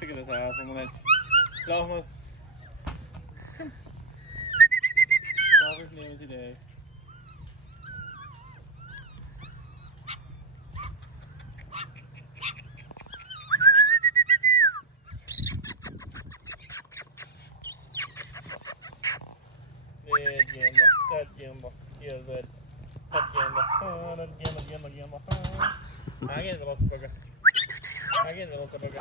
sick of this ass. I'm gonna draw him. Draw his name today. That Jimbo. Yeah, that Jimbo. Oh, that Jimbo. Hagen är också bugga. Hagen är också bugga.